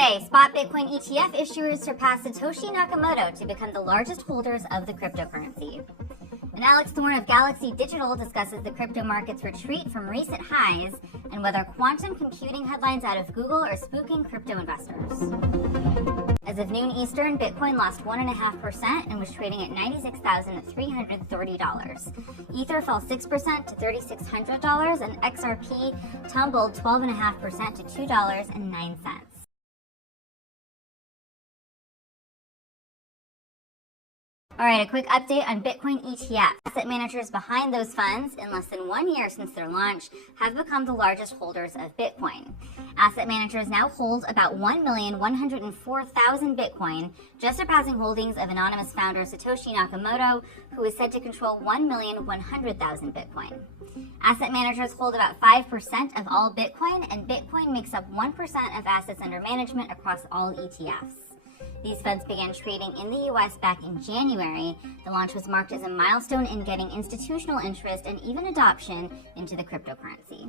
Today, spot Bitcoin ETF issuers surpassed Satoshi Nakamoto to become the largest holders of the cryptocurrency. And Alex Thorn of Galaxy Digital discusses the crypto market's retreat from recent highs and whether quantum computing headlines out of Google are spooking crypto investors. As of noon Eastern, Bitcoin lost 1.5% and was trading at $96,330. Ether fell 6% to $3,600, and XRP tumbled 12.5% to $2.09. All right, a quick update on Bitcoin ETF. Asset managers behind those funds in less than 1 year since their launch have become the largest holders of Bitcoin. Asset managers now hold about 1,104,000 Bitcoin, just surpassing holdings of anonymous founder Satoshi Nakamoto, who is said to control 1,100,000 Bitcoin. Asset managers hold about 5% of all Bitcoin, and Bitcoin makes up 1% of assets under management across all ETFs. These funds began trading in the U.S. back in January. The launch was marked as a milestone in getting institutional interest and even adoption into the cryptocurrency.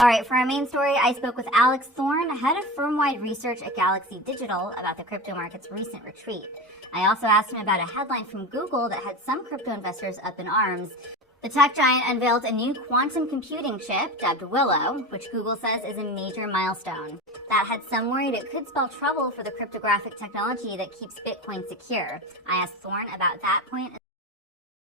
All right, for our main story, I spoke with Alex Thorn, head of firm-wide research at Galaxy Digital, about the crypto market's recent retreat. I also asked him about a headline from Google that had some crypto investors up in arms. The tech giant unveiled a new quantum computing chip dubbed Willow, which Google says is a major milestone. That had some worried it could spell trouble for the cryptographic technology that keeps Bitcoin secure. I asked Thorn about that point.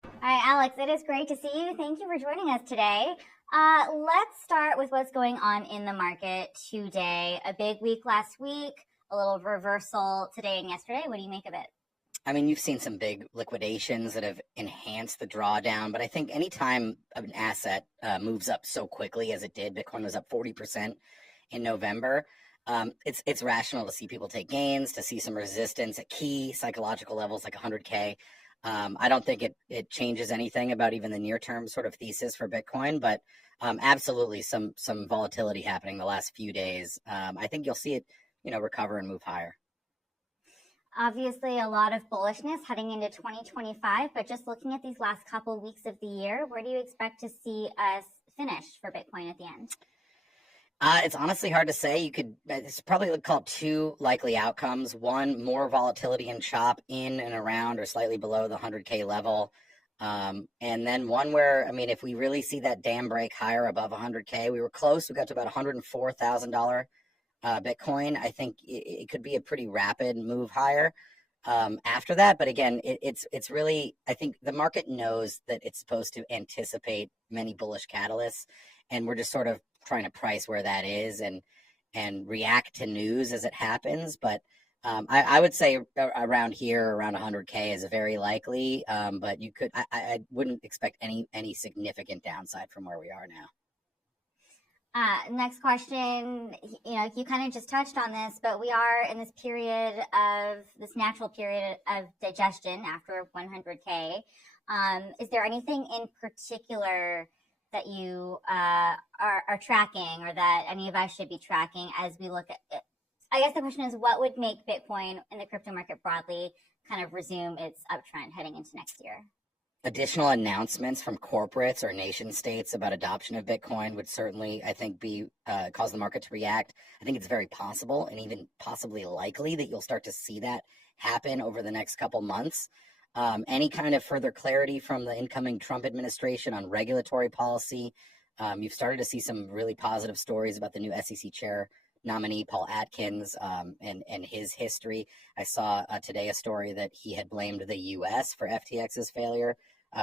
All right, Alex, it is great to see you. Thank you for joining us today. Let's start with what's going on in the market today. A big week last week, a little reversal today and yesterday. What do you make of it? I mean, you've seen some big liquidations that have enhanced the drawdown, but I think anytime an asset moves up so quickly as it did, Bitcoin was up 40% in November, it's rational to see people take gains, to see some resistance at key psychological levels like 100K. I don't think it changes anything about even the near-term sort of thesis for Bitcoin, but absolutely some volatility happening the last few days. I think you'll see it, recover and move higher. Obviously, a lot of bullishness heading into 2025, but just looking at these last couple of weeks of the year, where do you expect to see us finish for Bitcoin at the end? It's honestly hard to say. It's probably called two likely outcomes. One, more volatility and chop in and around or slightly below the 100K level. And then one where, if we really see that dam break higher above 100K, we were close. We got to about $104,000 Bitcoin. I think it could be a pretty rapid move higher after that. But again, it's really, I think the market knows that it's supposed to anticipate many bullish catalysts, and we're just sort of trying to price where that is and react to news as it happens. But I would say around here, around 100K is very likely. But I wouldn't expect any significant downside from where we are now. Next question, you kind of just touched on this, but we are in this natural period of digestion after 100K. Is there anything in particular that you are tracking, or that any of us should be tracking as we look at it? I guess the question is, what would make Bitcoin and the crypto market broadly kind of resume its uptrend heading into next year? Additional announcements from corporates or nation states about adoption of Bitcoin would certainly, I think, cause the market to react. I think it's very possible and even possibly likely that you'll start to see that happen over the next couple months. Any kind of further clarity from the incoming Trump administration on regulatory policy. You've started to see some really positive stories about the new SEC chair nominee, Paul Atkins, and his history. I saw today a story that he had blamed the U.S. for FTX's failure,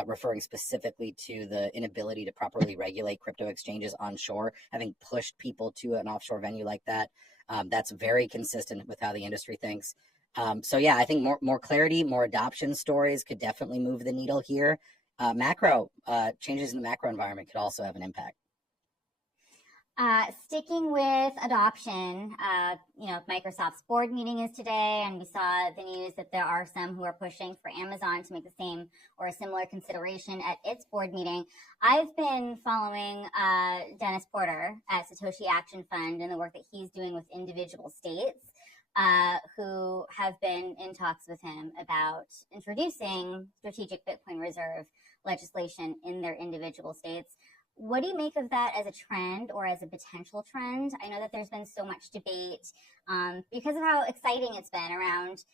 referring specifically to the inability to properly regulate crypto exchanges onshore, having pushed people to an offshore venue like that. That's very consistent with how the industry thinks. So yeah, I think more clarity, more adoption stories could definitely move the needle here. Macro changes in the macro environment could also have an impact. Sticking with adoption, Microsoft's board meeting is today, and we saw the news that there are some who are pushing for Amazon to make the same or a similar consideration at its board meeting. I've been following Dennis Porter at Satoshi Action Fund and the work that he's doing with individual states who have been in talks with him about introducing strategic Bitcoin reserve legislation in their individual states. What do you make of that as a trend or as a potential trend? I know that there's been so much debate because of how exciting it's been around,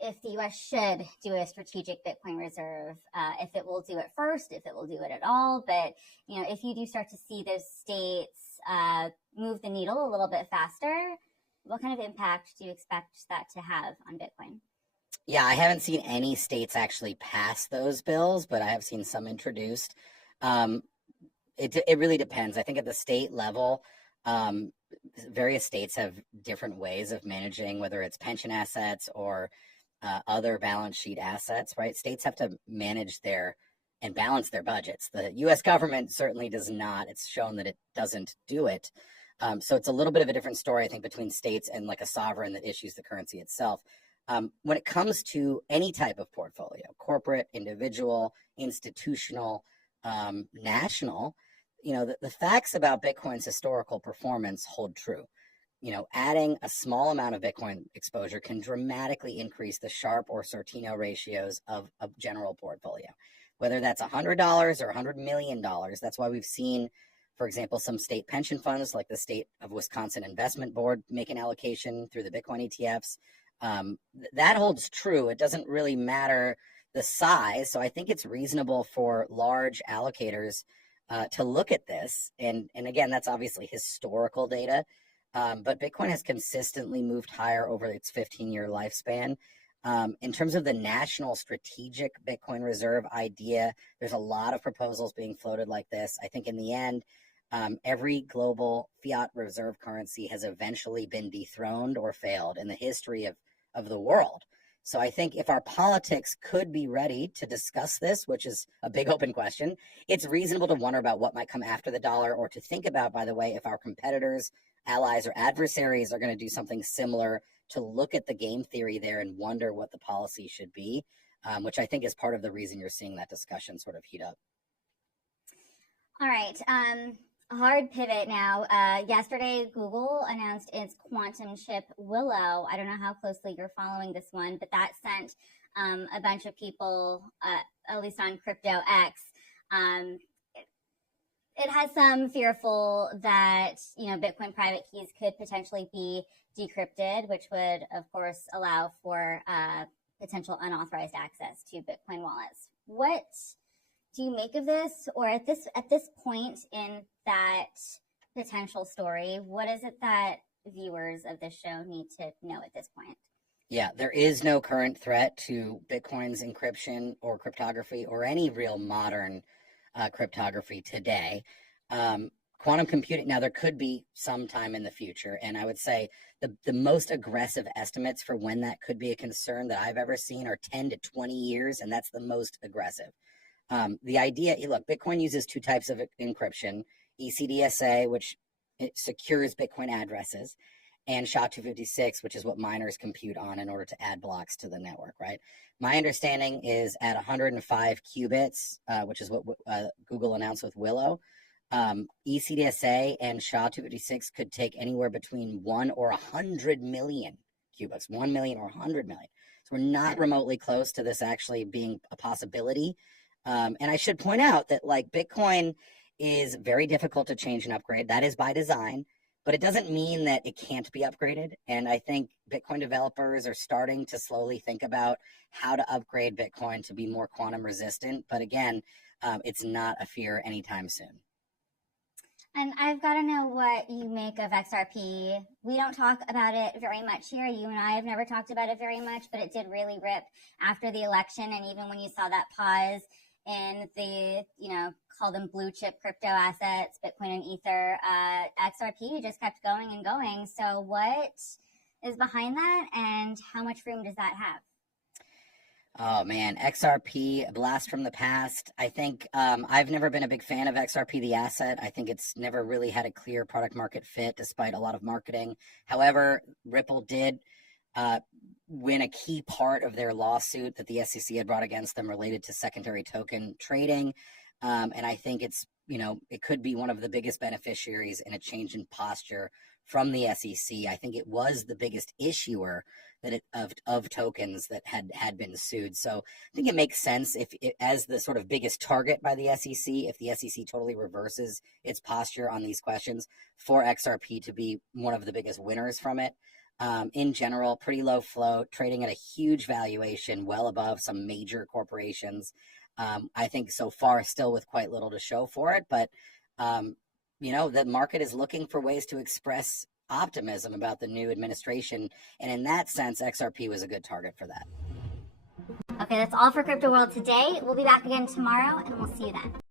if the U.S. should do a strategic Bitcoin reserve, if it will do it first, if it will do it at all. But, if you do start to see those states move the needle a little bit faster, what kind of impact do you expect that to have on Bitcoin? Yeah, I haven't seen any states actually pass those bills, but I have seen some introduced. Um, it really depends. I think at the state level, um, various states have different ways of managing, whether it's pension assets or other balance sheet assets, right? States have to manage and balance their budgets. The U.S. government certainly does not. It's shown that it doesn't do it. So it's a little bit of a different story, I think, between states and like a sovereign that issues the currency itself. When it comes to any type of portfolio, corporate, individual, institutional, national, the facts about Bitcoin's historical performance hold true. Adding a small amount of Bitcoin exposure can dramatically increase the Sharpe or Sortino ratios of a general portfolio, whether that's $100 or $100 million. That's why we've seen, for example, some state pension funds like the State of Wisconsin Investment Board make an allocation through the Bitcoin ETFs. That holds true. It doesn't really matter the size. So I think it's reasonable for large allocators to look at this. And again, that's obviously historical data. But Bitcoin has consistently moved higher over its 15-year lifespan. In terms of the national strategic Bitcoin reserve idea, there's a lot of proposals being floated like this. I think in the end, every global fiat reserve currency has eventually been dethroned or failed in the history of the world. So I think if our politics could be ready to discuss this, which is a big open question, it's reasonable to wonder about what might come after the dollar, or to think about, by the way, if our competitors, allies, or adversaries are going to do something similar, to look at the game theory there and wonder what the policy should be, which I think is part of the reason you're seeing that discussion sort of heat up. All right. Hard pivot now. Yesterday, Google announced its quantum chip Willow. I don't know how closely you're following this one, but that sent a bunch of people, at least on Crypto X. It has some fearful that, Bitcoin private keys could potentially be decrypted, which would, of course, allow for potential unauthorized access to Bitcoin wallets. What do you make of this? Or at this point in that potential story, what is it that viewers of this show need to know at this point? Yeah, there is no current threat to Bitcoin's encryption or cryptography or any real modern cryptography today. Quantum computing, now there could be some time in the future, and I would say the most aggressive estimates for when that could be a concern that I've ever seen are 10 to 20 years, and that's the most aggressive. The idea, look, Bitcoin uses two types of encryption, ECDSA, which it secures Bitcoin addresses, and SHA-256, which is what miners compute on in order to add blocks to the network, right? My understanding is at 105 qubits, which is what Google announced with Willow, ECDSA and SHA-256 could take anywhere between 1 or 100 million qubits, 1 million or 100 million. So we're not remotely close to this actually being a possibility. And I should point out that Bitcoin is very difficult to change and upgrade. That is by design, but it doesn't mean that it can't be upgraded. And I think Bitcoin developers are starting to slowly think about how to upgrade Bitcoin to be more quantum resistant. But again, it's not a fear anytime soon. And I've got to know what you make of XRP. We don't talk about it very much here. You and I have never talked about it very much, but it did really rip after the election. And even when you saw that pause in the, call them blue chip crypto assets, Bitcoin and Ether, XRP just kept going and going. So what is behind that, and how much room does that have? Oh man, XRP, a blast from the past. I think I've never been a big fan of XRP, the asset. I think it's never really had a clear product market fit despite a lot of marketing. However, Ripple did win a key part of their lawsuit that the SEC had brought against them related to secondary token trading. And I think it's, it could be one of the biggest beneficiaries in a change in posture from the SEC. I think it was the biggest issuer of tokens that had been sued. So I think it makes sense if as the sort of biggest target by the SEC, if the SEC totally reverses its posture on these questions, for XRP to be one of the biggest winners from it. In general, pretty low float, trading at a huge valuation, well above some major corporations. I think so far still with quite little to show for it, but the market is looking for ways to express optimism about the new administration, and in that sense, XRP was a good target for that. Okay, that's all for Crypto World today. We'll be back again tomorrow, and we'll see you then.